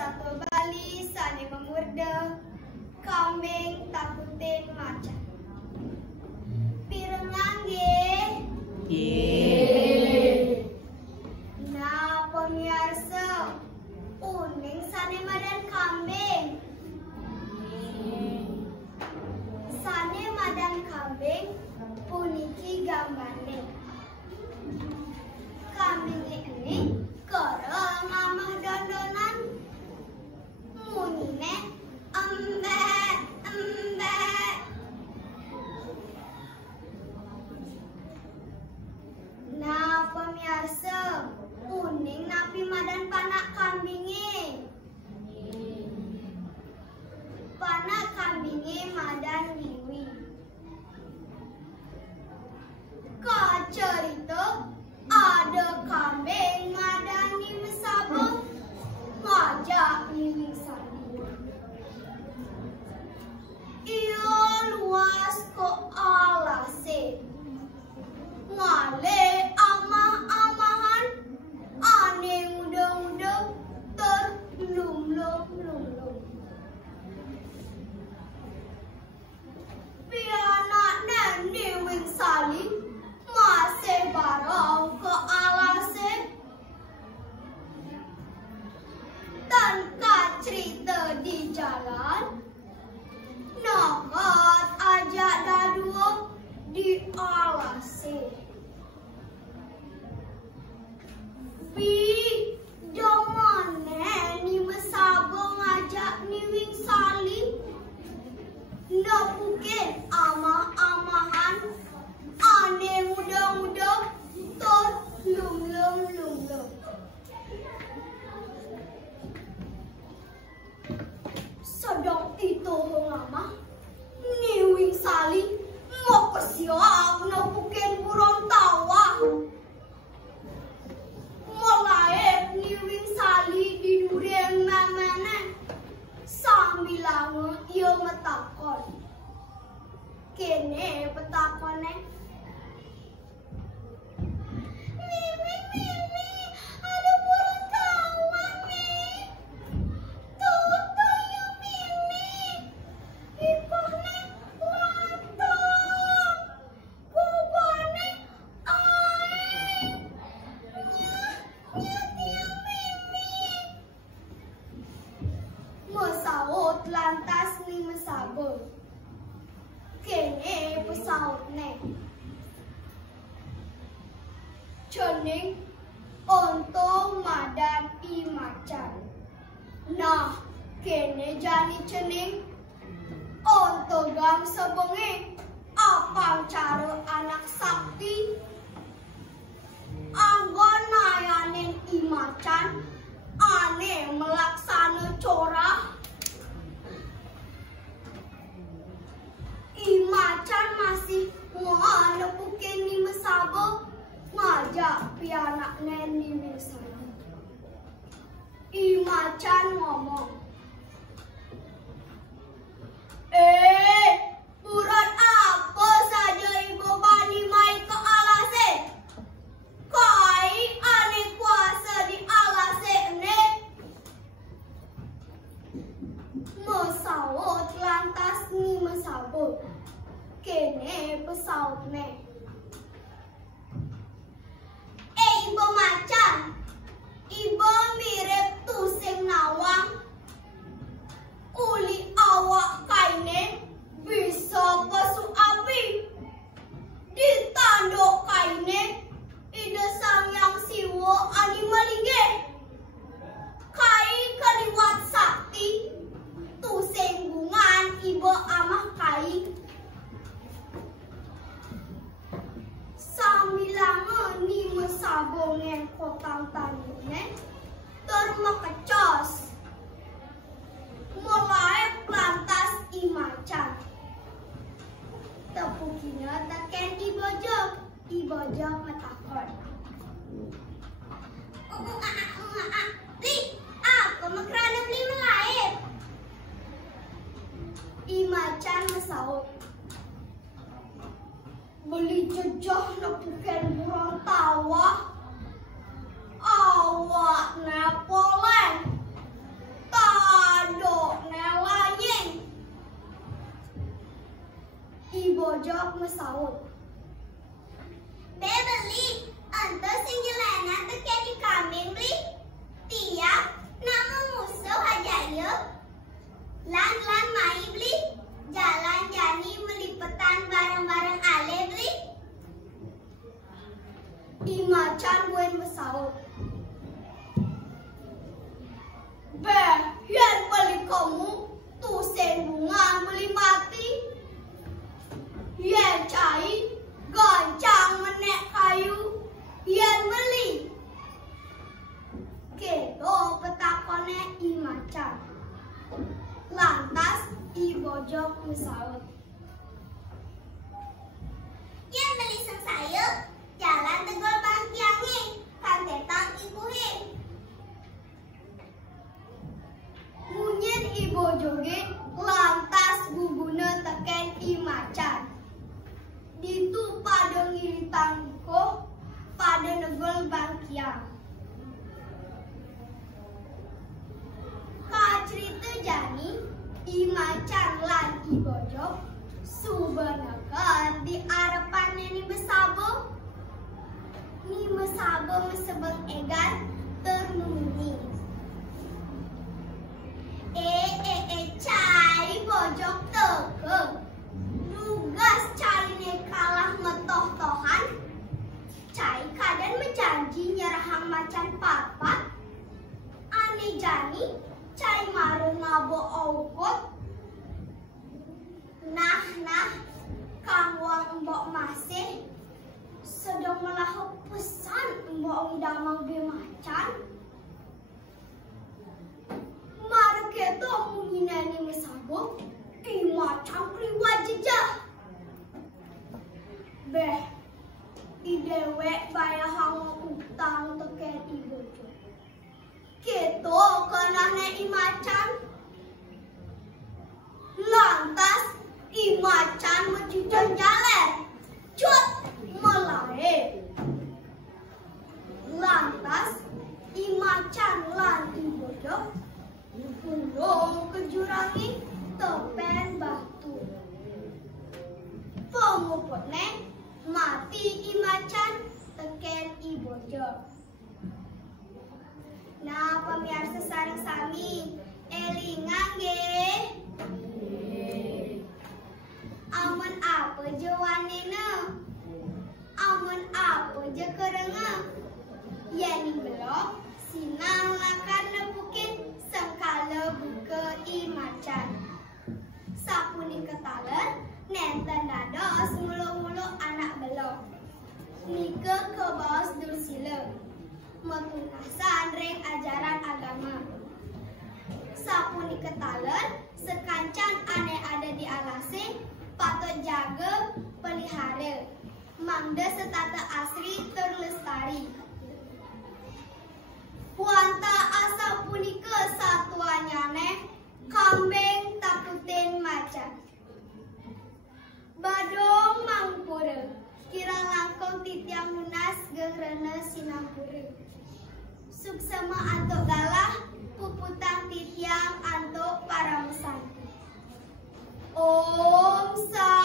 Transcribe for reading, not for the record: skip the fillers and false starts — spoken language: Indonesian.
Satwa Bali sane memurde, kambing takutin macan. Pirengan nggih. Nah pemirsa, uning sane madan kambing. Sane madan kambing puniki gambane. Kambing ini kereng amah dondonan munine embe embe. Nah pemirsa, uning napi madan panak kambinge. Panak kambinge madan wiwi. Kacerita ada kambing madani mesabung ngajak niwing sani. Ia luas ko alase ngale amah-amahan ane muda-muda terlum-lum. Pianaknya niwing sani masih barang ke alase dan cerita di jalan nakat ajak dadua di alase. Bi domane ni mesabung ngajak niwing sali nak mungkin amah-amahan ane muda-muda terlum-lum. Sedang itu ngama niwing sali mau kesiap nak bukan burung tawa. Mulai niwing sali di durian mamane sambil lama ia metakon. Kene petakone. Mimi, ada burung tawa nih. Tuh ya Mimi. Ipone latong. Bubane air. Nyat ya Mimi. Mesaut lantas ni mesabung. Kene pesaut ne. Cening onto madan i macan. Nah, kene jani cening onto gang sebenge apang cara anak sakti anggon nayanin i macan ane melaksana corah. I macan masih mau nepukin ni mesabung ngajak pianak neni misalnya. I macan ngomong, buron apa saja ibu bani mai ke alase? Kai ane kuasa di alase ne? Mesaut lantas ni mesabung. Kene pesaut ne. Ibu macan, ibu mirip tusing nawang. Uli awak kaine bisa kesu api. Ditanduk kaine ide sang yang siwo ani malinge. Kai kaliwat sakti tusing bungan ibu amah kai. Sambilangan ni mesabong yang kotang tanune termekecos. Mulai plantas i macan. Tepukina teken i bojok metakon. Li, apa makrana beli melaip? I macan mesaut. Beli jejah na bukan burung tawa. Awak nepoleng. ne I macan. Lantas I bojok misaut. Yen meliseng sayeup, jalan tegol bangkiange, kantetang ikuhe. Munyin I bojoge, lantas guguna teken I macan. Ditu pada ngilitang iko, pada negol bangkiang. Kacerita jani, I macan lan I bojok, subenekeun di arepan ni besabo. Ni mesabo mesebeng egan termuni. Cai bojok teke. Nugas carine kalah metoh-tohan. Cai kadan menjanji nyerahang macan papat. Ane jani cai marung ngabo aukot. Nah, kang wang mbok masih sedang melahap pesan mbok ngidamang be macan. Marung keto munginani mesabo, I macan kliwat jejah. Beh, I dewek bayahang utang teken I bojok. Keto kenahne I macan. Lantas I macan mencucur jalan. Cut melae. Lantas I macan lan I bojok gulung ke jurangi tepen batu. Pemuputne mati I macan teken I bojok. Nah, pemirsa sareng sami elingan nggih. Amun apa je wanina? Amun apa je kerenga? Yani belok sinang lakan nepukin sengkala buka I macan. Sapuni ketalen nenten dados mulu-mulu anak belok. Nika ke bawah dursila. Metunasan reng ajaran agama. Sapuni ketalen sekancan ane ada di alase patut jaga pelihara. Mangda setata asri terlestari. Puanta asa punika satuanyane kambing takutin macan. Badong mangpura kirang langkong titiang lunas gehrana sinampura. Suksema antuk galah puputang titiang antuk para mesanti. Om Sa